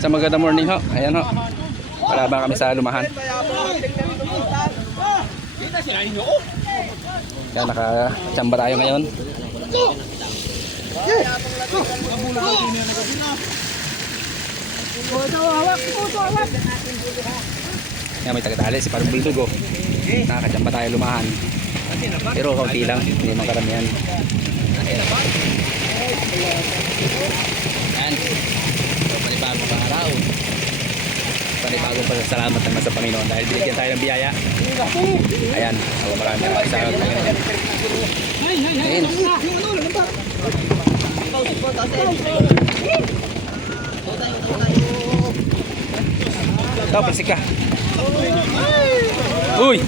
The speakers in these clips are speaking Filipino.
Sa magandang morning ho. Ayan ho. Palabang kami sa lumahan. Kaya nakachamba tayo ngayon. Yan may tagatali si Parang Bulldog oh. Nakakachamba tayo lumahan. Pero kaunti lang, hindi naman karamihan. Yan. So, panibagong araw. Panibagong pasasalamat naman sa Panginoon dahil binigyan tayo ng biyaya. Ayan. So, maraming maraming salamat sa Panginoon. Ayun. Ito, palsik ka. Uy!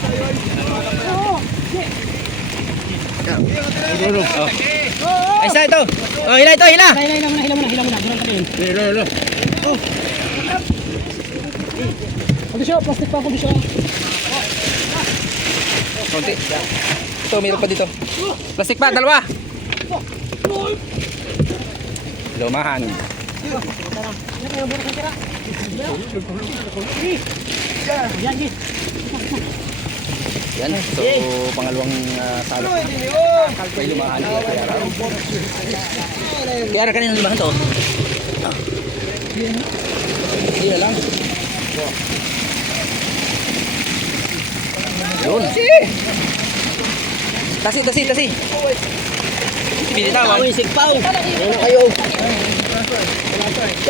Oh. Ay, isa ito. Oh, hila ito, hila. Hila, hila muna, hila muna, hila muna. Durang ka yun. Hila, hila. Kondisyon, plastic pa ang kondisyon. Konti. Ito, mayroon pa dito. Plastic pa, dalawa. Lumahan. Yan, Gis. Yan. So, pangalawang uh, salok. May lumahan. Kaya araw. Kaya araw kanina lumahan to. Iya lang. Yun. Tasi, tasi, tasi. Binitawan. Uy, sigpaw. Ano kayo?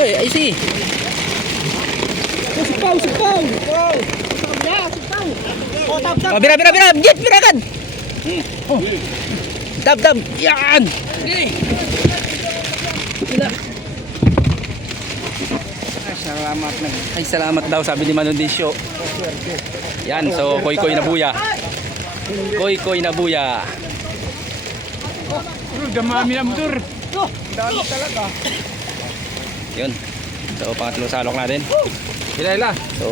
Eh, ay si. Sigpaw, sigpaw. Sigpaw. Yeah, sigpaw. Oh, tap, tap. Oh, bira, bira, bira. Git, bira kan. Oh. Dab, dab. Yan. Ay, salamat na. Ay, salamat daw sabi ni Manon Disyo. Yan, so koy koy na buya. Koy koy na buya. Damami na motor. Yun. So, pangatlong salok natin. Hila, hila. So,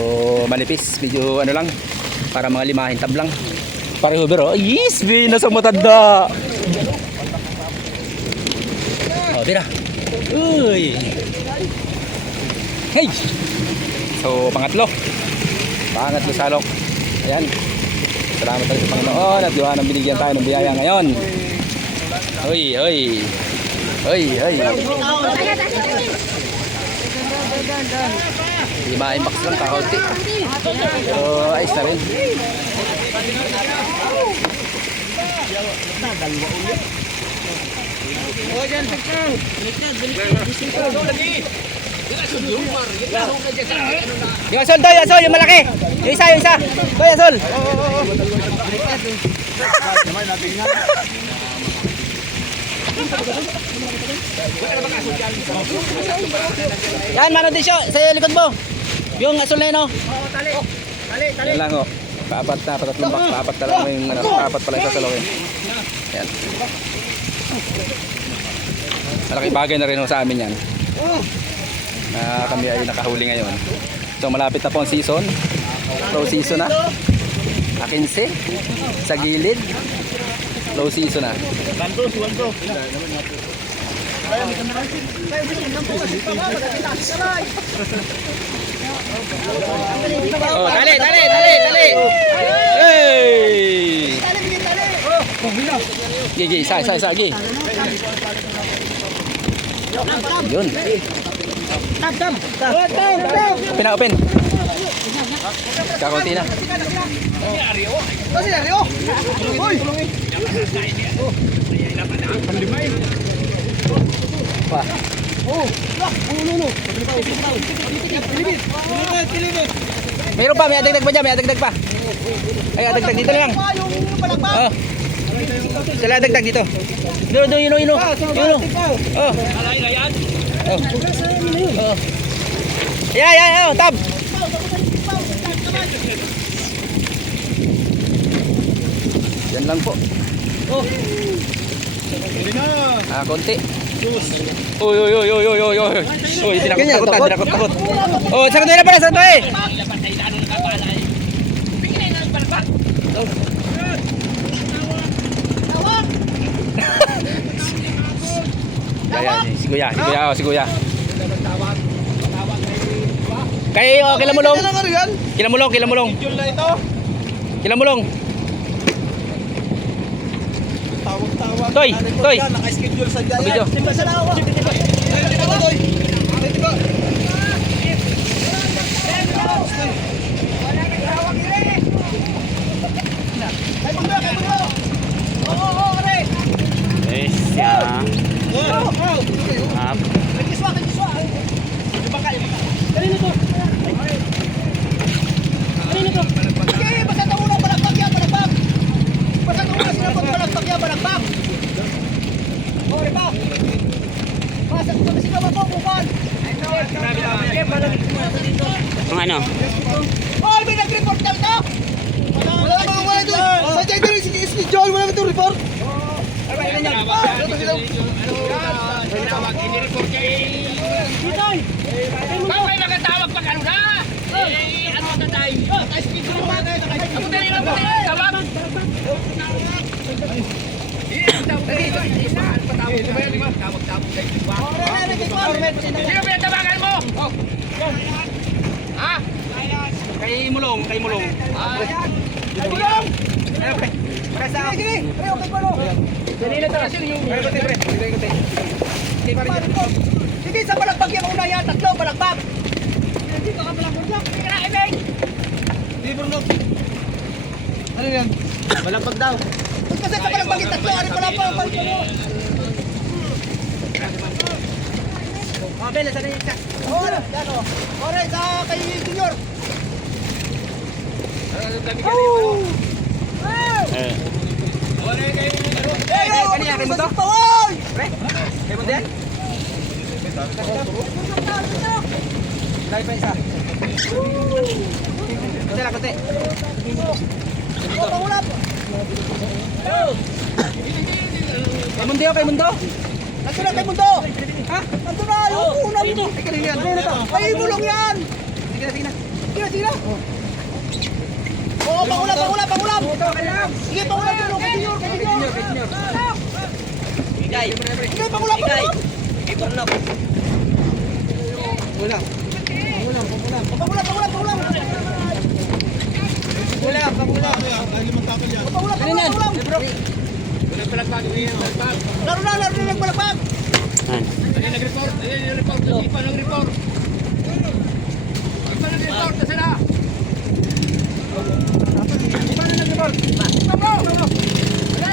manipis. Medyo ano lang. Para mga limahin tab lang. Pareho biro. Yes, be, nasa matanda. Oh, bira. Uy. Hey. So, pangatlo. Pangatlo salok. Ayan. Salamat tayo sa Panginoon at Diwan ang binigyan tayo ng biyaya ngayon. Hoy, hoy. Hoy, hoy. Lima box lang kakaunti. Pero ayos na rin. Yung asol to, yung asol, yung malaki. Yung isa, yung isa. To, yung asol. Yan, mano din siya. Sa likod mo. Yung asol na yun, oh. Yan lang, oh. Paapat na, patatlong box. Paapat na lang yung, ano, paapat pala yung sasalawin. Yan. Malaking bagay na rin ho sa amin yan. Na kami ay nakahuli ngayon. So malapit na po ang season. Low season na. A 15 sa gilid. Low season na. Oh, dali, dali, dali, dali. Hey! Gigi, isa, isa, isa, gigi. Yun. Tap, tap. Tap, tap. Open na, open. Kakunti na. Kasi nari, oh. Uy. Pa. Oh, ulo, kilibit. Mayroon pa, may adagdag pa dyan, may adagdag pa. Ay, adagdag dito lang. Oh. Sila adagdag dito. Doon, doon, yun, yun, yun. Oh. Oh. Oh. Yeah, yeah, yeah, tab. Yan lang po. Oh. Ah, konti. Uy, uy, uy, uy, uy, uy, uy. Uy, tinakot-takot na, tinakot-takot. Oh, sakto na pala, sakto eh. Kaya, si Kuya, si Kuya, oh, si Kuya. Kay, oh, kilamulong. Kilamulong, kilamulong. Ito. Kilamulong. Toy, Ano Toy. Naka-schedule sa Jaya. Video. Simba sa lawa. Ay, di ba, Toy? Ay, di ba? Ay, mundo, ay, mundo. Oo, oo, are. Guys, siya. Oo, oo. Up. May kiswa, may kiswa. Yung bangka, yung bangka. Kanino to? Kanino to? Sige, basta ito una, balakbak yan, balakbak. Basta ito una, sinabot, balakbak yan, balakbak. Oo, di ba? Basta ito na sinabot mo, bukan. Ang ano? Oh, may nag-report na ito. Wala na mga wala doon. Sa dyan doon, si Joel, wala na ito report. Ano ba yan? Ito sila. Bakit may makatawag pag ano na? Eh, ano na tayo? Ako dali lang po. Tawag. Sino pinatawagan mo? Ha? Kay mulong, kay mulong. Ay, bulong! Sige, sige. Pre, okay pa no? Sige, sa balakbak yung una yan, tatlo, balakbak. Hindi ka balakbak lang. Ka na, Emeng. Ano yan? Daw. Kasi sa balakbak yung tatlo, ano pala po? Balik mo. Oh, Bella, sana yung isa. Oo, yan o. Ore, sa kay Junior. Oh! Eh. Hey, oh, kanina, kay Mundo? Oy! Kay mo din? Dahil pa isa. Kunti lang, kunti. Oh, pangulap. Kay mundo, kay mundo. Nandun na kay Mundo. Ha? Nandun na, yung una mo. Ay, kanina yan. Sige na, sige na. Sige na, sige na. Oo, pangulap, pangulap, pangulap. Sige, pangulap, pangulap. Kay Junior, kay Junior. Kay Junior. Sige, pangulap, pangulap. Ulam. Pangulap, pangulap, pangulap. Ulam, pangulap. Pangulap, Kanina. pangulap, pangulap. Laro na, laro na nagbalakbak. Yan. Nag-report. Nag-report. Ipa nag-report. Ipa nag-report. Na.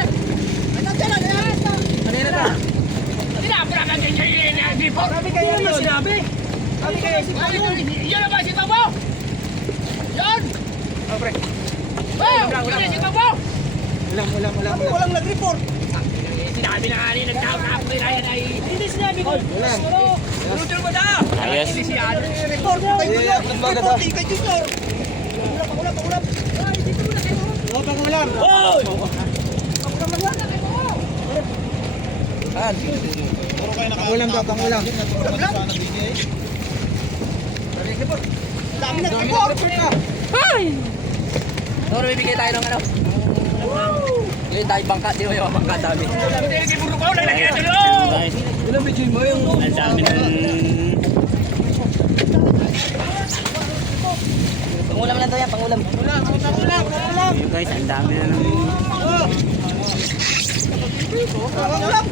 Ay, nandiyan na, nandiyan na. Kanina ta. Sinabra ka din yung report. Sabi kayo yun. Sinabi. Sabi kayo si Yan na ba si Tabo? Yan. Oh, pre. Oh, si Tabo. Ulam, ulam, ulam. Sabi walang nag-report. Sinabi na nga rin, nagkakapos na yan ay... Hindi sinabi ko. Ulam. Tuloy mo na. Ayos. Hindi siya. Report mo kay Junior. Yeah, yeah, Report din kay Junior. Pangulap, pangulap, pangulap. Ay, dito na kayo. Oh, pangulam. Pangulap lang yan. Saan? Pangulam daw, pangulam. Pangulap lang. Dami nag-report. Toro, bibigay tayo ng ano? Yung tayo bangka, di ba yung bangka dami. Ilang video mo yung... ang dami ng... Pangulam lang daw yan, pangulam. Pangulam, pangulam, pangulam. Ayun guys, ang dami na ng... Pangulap.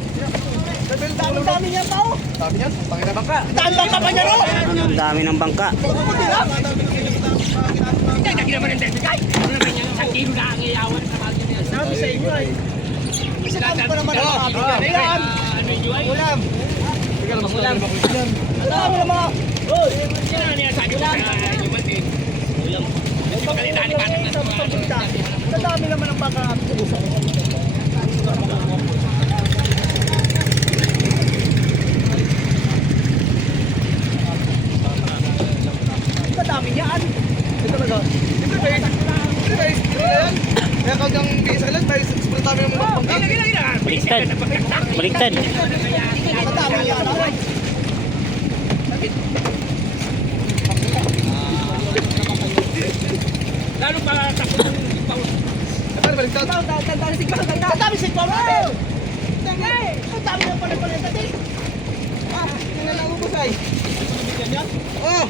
Dami, dami niya tao. Sabi niyan, pangina bangka. Dami kapal niya, no? Ang dami ng bangka. Pagkukunti lang. Hindi, hindi naman ang. Ano yan? Sa kilo na ang iyawan sa mga ganyan. Sabi sa inyo ay. Kasi dami pa naman ang mga bigyan. Ayan. Ano yung ay? Ulam. Pangulam. Ang dami na mga. Sino na niya sa akin sa Patrick na mga Ang dami naman ang baka. Ang dami niyan. Ito talaga. Siyempre, may... Siyempre, may... Siyempre yan. Kaya kag ang bisa lang, may sobrang dami ng mga bangka. Gina, gina, gina. Baliktad. Baliktad. Ang dami niyan. Lalo pa takot yung paus. Ito, baliktad. Ang dami si Paul natin. Ang dami na pala pala natin. Ah, tingnan lang ako, Busay. Oh!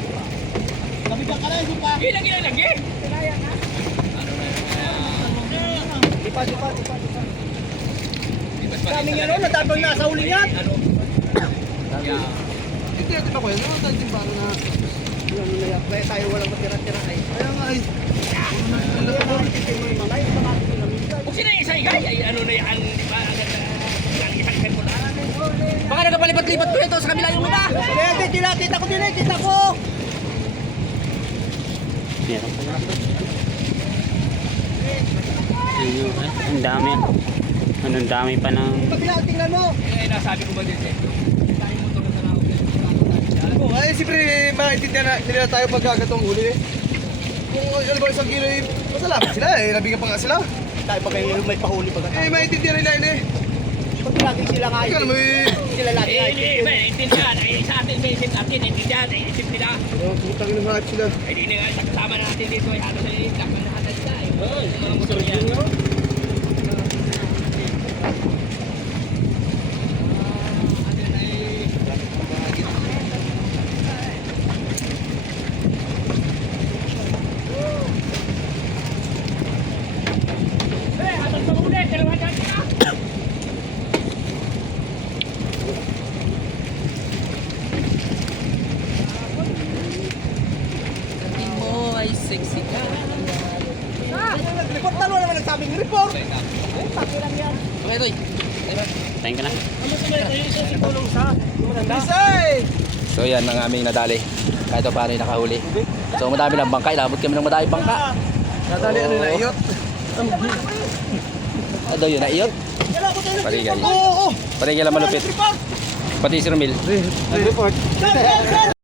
Gila, gila, lagi. Dipa, dipa, dipa, dipa. Kaming ano, natapang na sa uli yan. Hindi, di ba ko yan? Ano tayo yung parang na... Yung nayak, kaya tayo walang matira-tira ay. Kaya nga ay... Kung sino yung isa igay, ay ano na yan, di ba? Ang ang. Baka nagpalipat-lipat ko ito sa kabila yung mata. Kaya di, tila, tita ko din eh, tita ko. Meron pa. Ayun, ay, ang dami. Ano, ang dami pa ng... Pagkila, tingnan mo. Eh, nasabi ko ba din, eh? Oh, ay, siyempre, maintindihan na, hindi na tayo pagkagatong huli eh. Kung ano ba isang kilo eh, masalamat sila eh, nabigyan pa nga sila. Tayo pa kayo may pahuli pag Eh, maintindihan nila yun eh. Pag lagi sila nga Ikaw naman eh. Sila lagi Eh, ay. hindi, ba, intindihan. Eh, sa atin, may isip natin, intindihan, eh, isip nila. Oh, putang ina mga sila. Eh, di na, kasama na natin dito, eh, halos eh, lakman na natin sila, eh. Yung mga motor niya. Eh, hatol pa muna, eh, dalawa dyan ka. Report na naman nagsabing report. Tayo ka na. So yan ang aming nadali. Kahit pa paano yung nakahuli. So madami ng bangka. Inabot kami ng madami bangka. Nadali ano na iyot. Ano yun? Ko tayo Parigay. Parigay lang malupit. Pati si Romil. Report.